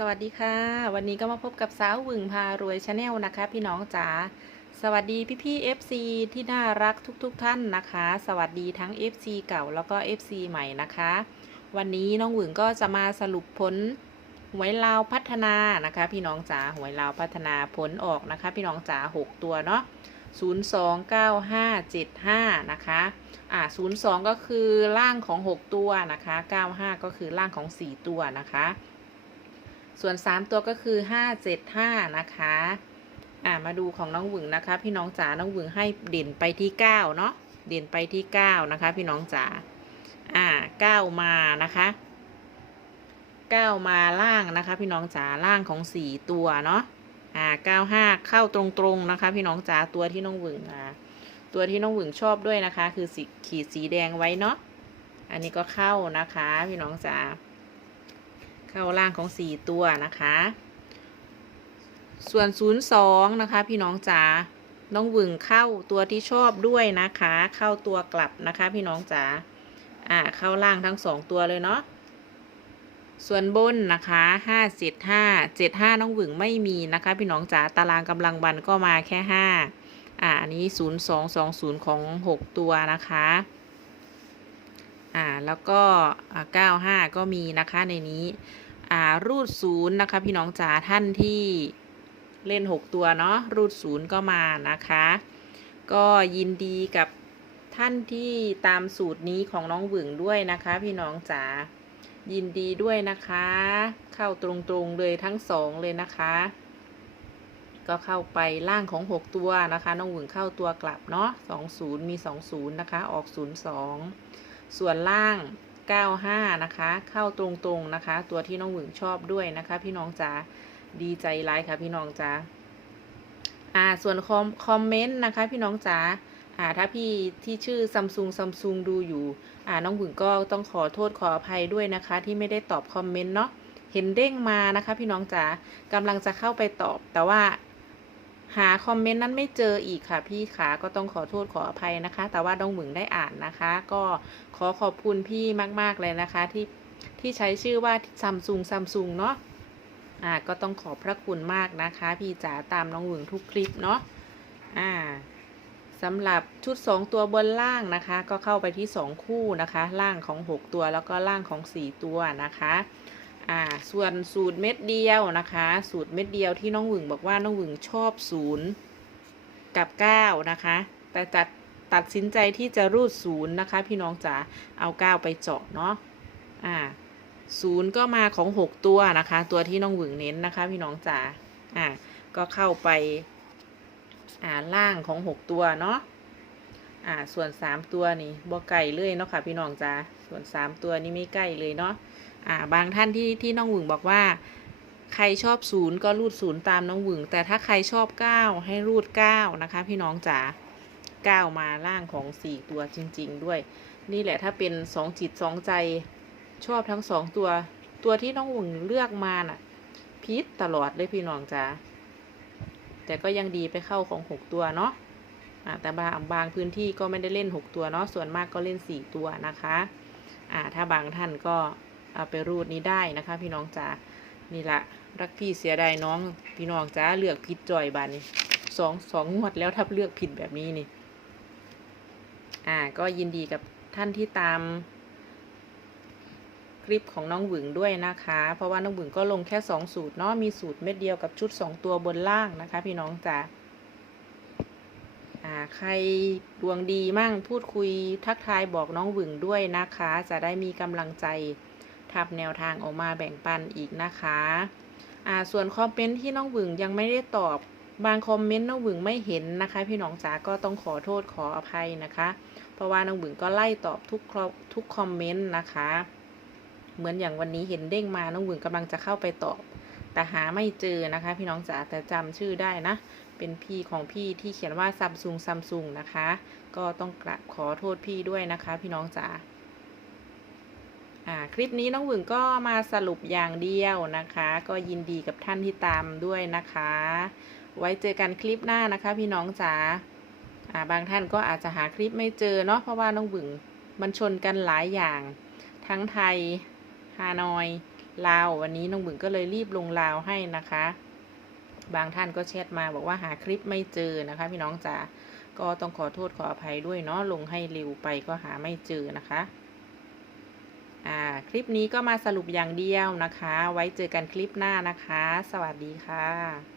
สวัสดีค่ะ วันนี้ก็มาพบกับสาวหวึงพารวยชาแนลนะคะ พี่น้องจ๋าสวัสดีพี่พี่ๆ FC ที่น่ารักทุกๆทท่านนะคะ สวัสดีทั้ง FC เก่าแล้วก็ FC ใหม่นะคะ วันนี้น้องหวึงก็จะมาสรุปผลหวยลาวพัฒนานะคะ พี่น้องจ๋าหวยลาวพัฒนาผลออกนะคะ พี่น้องจ๋า6ตัวเนาะ029575 นะคะ อ่า 02 ก็คือล่างของ 6 ตัวนะคะ 95 ก็คือล่างของ 4 ตัวนะคะ ส่วน 3 ตัวก็คือ 5 7 5 นะคะอ่ามาดูของน้องหวึงนะคะ พี่น้องจ๋าน้องหวึงให้เด่นไปที่ 9 เนาะเด่นไปที่ 9 นะคะ พี่น้องจ๋าอ่า 9 มานะคะ9มาล่างนะคะ พี่น้องจ๋าล่างของ4ตัวเนาะอ่า95เข้าตรงๆนะคะ พี่น้องจ๋าตัวที่น้องหวึงอ่าตัวที่น้องหวึงชอบด้วยนะคะ คือสีขีดสีแดงไว้เนาะอันนี้ก็เข้านะคะ พี่น้องจ๋า เข้าล่างของ4ตัวนะคะ ส่วน02นย์สองนะคะพี่น้องจ๋าน้องวึงเข้าตัวที่ชอบด้วยนะคะ เข้าตัวกลับนะคะพี่น้องจ๋าอ่าเข้าล่างทั้ง2ตัวเลยเนาะส่วนบนนะคะ5 7 5 7 5น้องหวึงไม่มีนะคะ พี่น้องจ๋าตารางกำลังบันก็มาแค่5อ่าอันนี้0 2 2 0ของ6ตัวนะคะอ่าแล้วก็อ่า95ก็มีนะคะในนี้ อ่ารูดศูนย์นะคะ พี่น้องจ๋าท่านที่เล่น 6 ตัวเนาะรูดศูนย์ก็มานะคะ ก็ยินดีกับท่านที่ตามสูตรนี้ของน้องหวึงด้วยนะคะ พี่น้องจ๋ายินดีด้วยนะคะ เข้าตรงๆเลยทั้งสองเลยนะคะ ก็เข้าไปล่างของ 6 ตัวนะคะ น้องหวึงเข้าตัวกลับเนาะ20 มี 20 นะคะ ออก 02 ส่วนล่าง 95 นะคะ เข้าตรงๆนะคะ ตัวที่น้องหวึงชอบด้วยนะคะ พี่น้องจ๋าดีใจร้ายค่ะพี่น้องจ๋าอ่าส่วนคอมคอมเมนต์นะคะ พี่น้องจ๋าอ่าถ้าพี่ที่ชื่อซัมซุงซัมซุงดูอยู่อ่าน้องหวึงก็ต้องขอโทษขออภัยด้วยนะคะ ที่ไม่ได้ตอบคอมเมนต์เนาะเห็นเด้งมานะคะ พี่น้องจ๋ากำลังจะเข้าไปตอบ แต่ว่า หาคอมเมนต์นั้นไม่เจออีกค่ะ พี่ขาก็ต้องขอโทษขออภัยนะคะ แต่ว่าน้องหวึงได้อ่านนะคะ ก็ขอขอบคุณพี่มาก ๆ เลยนะคะ ที่ที่ใช้ชื่อว่าซัมซุงซัมซุงเนาะอ่าก็ต้องขอบพระคุณมากนะคะ พี่จ๋าตามน้องหวึงทุกคลิปเนาะอ่าสำหรับชุด 2 ตัวบนล่างนะคะ ก็เข้าไปที่ 2 คู่นะคะ ล่างของ 6 ตัวแล้วก็ล่างของ 4 ตัวนะคะ อ่า ส่วนสูตรเม็ดเดียวนะคะ สูตรเม็ดเดียวที่น้องหวึงบอกว่าน้องหวึงชอบศูนย์กับ9นะคะ แต่จัดตัดสินใจที่จะรูดศูนย์นะคะ พี่น้องจ๋าเอา9ไปเจาะเนาะอ่าศูนย์ก็มาของ6ตัวนะคะ ตัวที่น้องหวึงเน้นนะคะ พี่น้องจ๋าอ่าก็เข้าไปอ่าล่างของ6ตัวเนาะอ่าส่วน3ตัวนี่บ่ไก่เลยเนาะค่ะพี่น้องจ๋าส่วน3ตัวนี้ไม่ใกล้เลยเนาะ อ่าบางท่านที่ที่น้องหวึงบอกว่า ใครชอบศูนย์ก็รูดศูนย์ตามน้องหวึง แต่ถ้าใครชอบ9ให้รูด9นะคะ พี่น้องจ๋า9มาล่างของ4ตัวจริง ๆ ด้วย นี่แหละถ้าเป็น2จิต2ใจชอบทั้ง2ตัว ตัวที่น้องหวึงเลือกมาน่ะพิษตลอดเลยพี่น้องจ๋าแต่ก็ยังดีไปเข้าของ6ตัวเนาะแต่บางบางพื้นที่ก็ไม่ได้เล่น 6 ตัวเนาะ ส่วนมากก็เล่น 4 ตัวนะคะ อ่า ถ้าบางท่านก็ เอาไปรูดนี้ได้นะคะ พี่น้องจ๋านี่ละรักพี่เสียดายน้องพี่น้องจ๋าเลือกผิดจ่อยบานนี่สองสองงวดแล้วถ้าเลือกผิดแบบนี้นี่อ่าก็ยินดีกับท่านที่ตามคลิปของน้องหวึงด้วยนะคะ เพราะว่าน้องหวึงก็ลงแค่ 2 สูตรเนาะมีสูตรเม็ดเดียวกับชุด 2 ตัวบนล่างนะคะ พี่น้องจ๋าอ่าใครดวงดีมั่งพูดคุยทักทายบอกน้องหวึงด้วยนะคะ จะได้มีกำลังใจ ทำแนวทางออกมาแบ่งปันอีกนะคะอ่าส่วนคอมเมนต์ที่น้องหวึงยังไม่ได้ตอบบางคอมเมนต์น้องหวึงไม่เห็นนะคะ พี่น้องจ๋าก็ต้องขอโทษขออภัยนะคะ เพราะว่าน้องหวึงก็ไล่ตอบทุกทุกคอมเมนต์นะคะ เหมือนอย่างวันนี้เห็นเด้งมาน้องหวึงกำลังจะเข้าไปตอบ แต่หาไม่เจอนะคะ พี่น้องจ๋าแต่จำชื่อได้นะ เป็นพี่ของพี่ที่เขียนว่าซัมซุงซัมซุงนะคะ ก็ต้องกราบขอโทษพี่ด้วยนะคะ พี่น้องจ๋า คลิปนี้น้องหึงก็มาสรุปอย่างเดียวนะคะ ก็ยินดีกับท่านที่ตามด้วยนะคะ ไว้เจอกันคลิปหน้านะคะพี่น้องจ๋าบางท่านก็อาจจะหาคลิปไม่เจอเนาะเพราะว่าน้องหึงมันชนกันหลายอย่าง ทั้งไทยฮานอยลาววันนี้น้องบึงก็เลยรีบลงลาวให้นะคะ บางท่านก็แชทมาบอกว่าหาคลิปไม่เจอนะคะ พี่น้องจ๋าก็ต้องขอโทษขออภัยด้วยเนาะลงให้เร็วไปก็หาไม่เจอนะคะ คลิปนี้ก็มาสรุปอย่างเดียวนะคะ ไว้เจอกันคลิปหน้านะคะ สวัสดีค่ะ